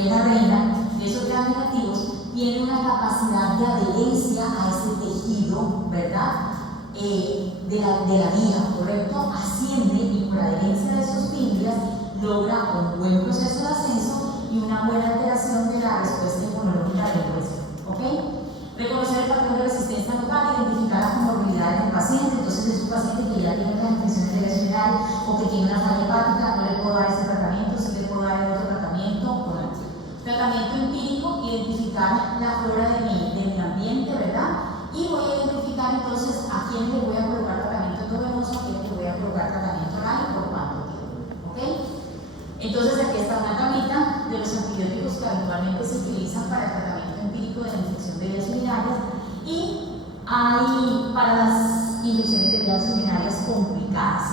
porque la reina de esos gram negativos tiene una capacidad de adherencia a ese tejido, ¿verdad? De la vía, ¿correcto? Asciende y por adherencia de esos fibras logra un buen proceso de ascenso y una buena alteración de la respuesta inmunológica del hueso, ¿ok? Reconocer el patrón de resistencia local, identificar la comorbilidad del paciente. Entonces, es un paciente que ya tiene unas infecciones de vía renal o que tiene una falla hepática, no le puedo dar ese tratamiento, sí le puedo dar otro tratamiento, correcto. Tratamiento empírico, identificar la flora de mi ambiente, ¿verdad? Y voy a identificar entonces a quién le voy a colocar tratamiento endovenoso, a quién le voy a colocar tratamiento oral y por cuánto tiempo, ¿ok? Entonces, aquí está una tablita de los antibióticos que habitualmente se utilizan para el tratamiento empírico de la infección de vías urinarias y hay para las infecciones de vías urinarias complicadas.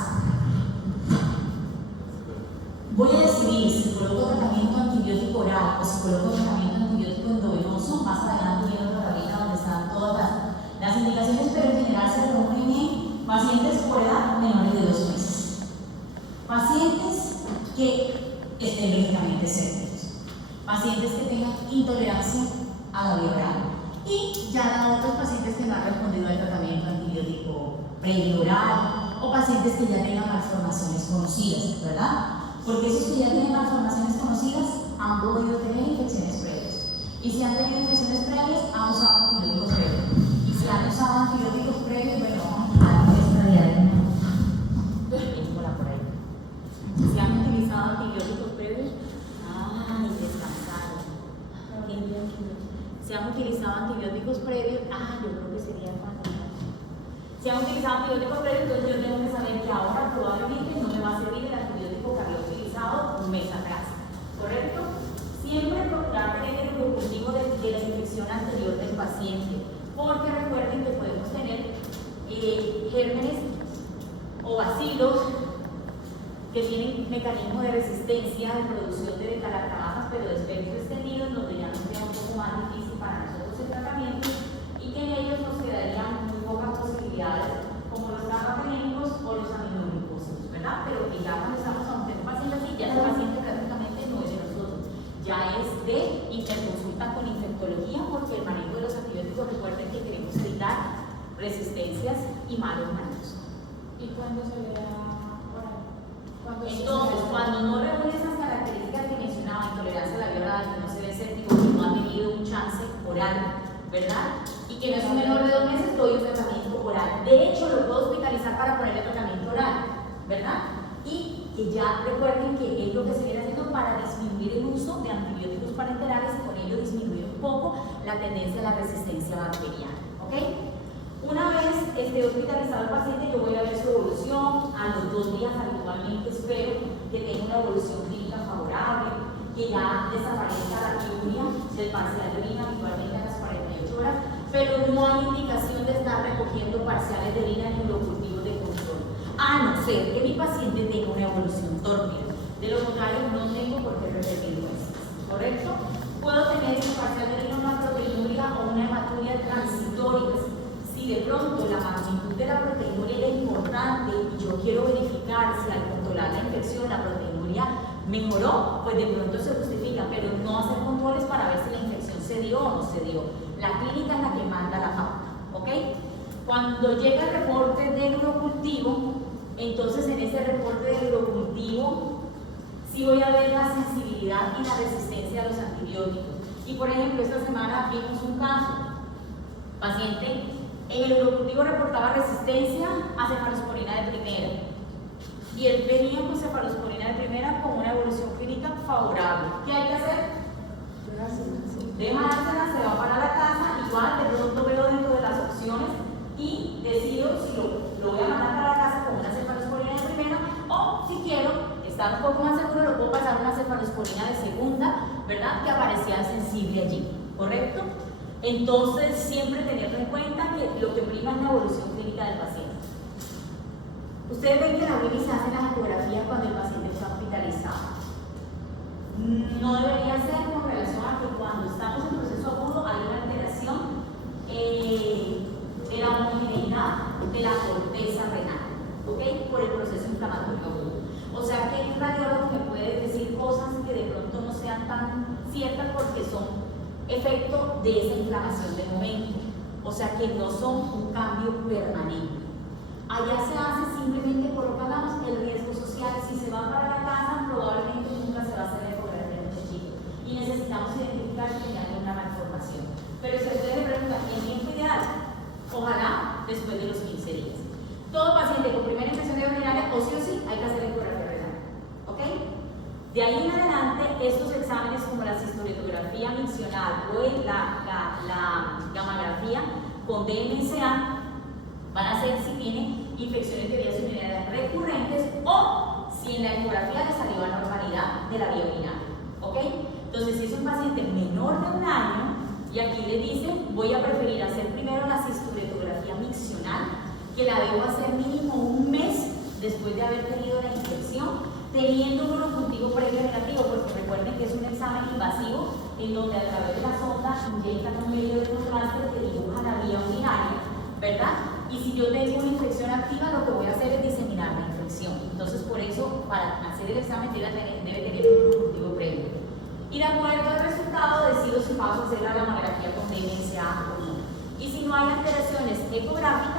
Voy a decidir si coloco tratamiento antibiótico oral o si coloco tratamiento antibiótico endovenoso. Más adelante viene otra tablita donde están todas las indicaciones, pero en general se reúnen en pacientes por edad menores de 2 meses. Pacientes que estén lógicamente sépticos, pacientes que tengan intolerancia a la vía oral y ya otros pacientes que no han respondido al tratamiento antibiótico previo oral o pacientes que ya tengan malformaciones conocidas, ¿verdad? Porque esos que ya tienen malformaciones conocidas han podido tener infecciones previas y si han tenido infecciones previas han usado antibióticos previos y si han usado antibióticos previos, bueno, vamos a hablar de esta diadema. Si han utilizado antibióticos previos, descansaron. Si han utilizado antibióticos previos, yo creo que sería cuando. Si han utilizado antibióticos previos, entonces yo tengo que saber que ahora probablemente no me va a servir el antibiótico que había utilizado un mes atrás, ¿correcto? Siempre procurar tener el cultivo de la infección anterior del paciente, porque recuerden que podemos tener gérmenes o bacilos que tienen mecanismos de resistencia de producción de beta-lactamases, pero de espectro extendido, donde ya nos queda un poco más difícil para nosotros el tratamiento y que en ellos nos quedarían muy pocas posibilidades, como los carbapenémicos o los aminoglucósidos, ¿verdad? Pero que ya cuando estamos ante un paciente así, ya ese paciente prácticamente no es de nosotros, ya es de interconsulta con infectología, porque el manejo de los antibióticos, recuerden que queremos evitar resistencias y malos manejos. ¿Y cuándo se le da? Entonces, cuando no reúne esas características que mencionaba, intolerancia a la vía oral, que no se ve séptico, que no ha tenido un chance oral, ¿verdad? Y que no es un menor de 2 meses, doy un tratamiento oral. De hecho, lo puedo hospitalizar para ponerle tratamiento oral, ¿verdad? Y que ya recuerden que es lo que se viene haciendo para disminuir el uso de antibióticos parenterales y con ello disminuir un poco la tendencia a la resistencia bacteriana, ¿ok? Una vez esté hospitalizado el paciente, yo voy a ver su evolución. A los 2 días habitualmente espero que tenga una evolución clínica favorable, que ya desaparezca la piuria del parcial de orina habitualmente a las 48 horas, pero no hay indicación de estar recogiendo parciales de orina en urocultivos de control, a no ser que mi paciente tenga una evolución tórpida. De lo contrario, no tengo por qué repetir muestras, ¿correcto? Puedo tener en el parcial de orina una proteinuria o una hematuria transitorias. Si de pronto la magnitud de la proteinuria era importante y yo quiero verificar si al controlar la infección la proteinuria mejoró, pues de pronto se justifica, pero no hacer controles para ver si la infección se dio o no se dio. La clínica es la que manda la pauta, ¿ok? Cuando llega el reporte del urocultivo, entonces en ese reporte del urocultivo sí voy a ver la sensibilidad y la resistencia a los antibióticos. Y por ejemplo, esta semana vimos un caso, paciente en el urocultivo reportaba resistencia a cefalosporina de primera y él venía con cefalosporina de primera con una evolución clínica favorable. ¿Qué hay que hacer? Dejársela, se va para la casa, igual de pronto veo dentro de las opciones y decido si lo voy a mandar para la casa con una cefalosporina de primera o si quiero estar un poco más seguro, lo puedo pasar a una cefalosporina de segunda, ¿verdad? Que aparecía sensible allí, ¿correcto? Entonces, siempre tener en cuenta que lo que prima es la evolución clínica del paciente. Ustedes ven que en la UIMI se hacen las ecografías cuando el paciente está hospitalizado. No debería ser con relación a que cuando estamos en proceso agudo hay una alteración de la homogeneidad de la corteza renal, ¿ok? Por el proceso inflamatorio agudo. O sea que un radiólogo me puede decir cosas que de pronto no sean tan inciertas porque son efecto de esa inflamación de momento, o sea que no son un cambio permanente. Allá se hace simplemente por lo que hablamos el riesgo social. Si se va para la casa, probablemente nunca se va a hacer la ecografía de este chico y necesitamos identificar si tiene alguna malformación. Pero si ustedes me preguntan, ¿en tiempo ideal? Ojalá después de los 15 días. Todo paciente con primera infección de urinaria, o sí, hay que hacer ecografía renal. ¿Ok? De ahí en adelante, estos exámenes como la cistolitografía miccional o la gamografía con DNSA van a ser si tiene infecciones de vías urinarias recurrentes o si en la ecografía le salió anormalidad de la vía urinaria. ¿Ok? Entonces, si es un paciente menor de 1 año, y aquí les dicen, voy a preferir hacer primero la cistolitografía miccional, que la debo hacer mínimo 1 mes después de haber tenido la infección, teniendo un urocultivo previo negativo, porque recuerden que es un examen invasivo en donde a través de la sonda inyectan un medio de contraste que dibuja la vía urinaria, ¿verdad? Y si yo tengo una infección activa, lo que voy a hacer es diseminar la infección. Entonces, por eso, para hacer el examen debe tener un urocultivo previo. Y de acuerdo al resultado, decido si paso a hacer la gamografía con DNSA o no. Y si no hay alteraciones ecográficas,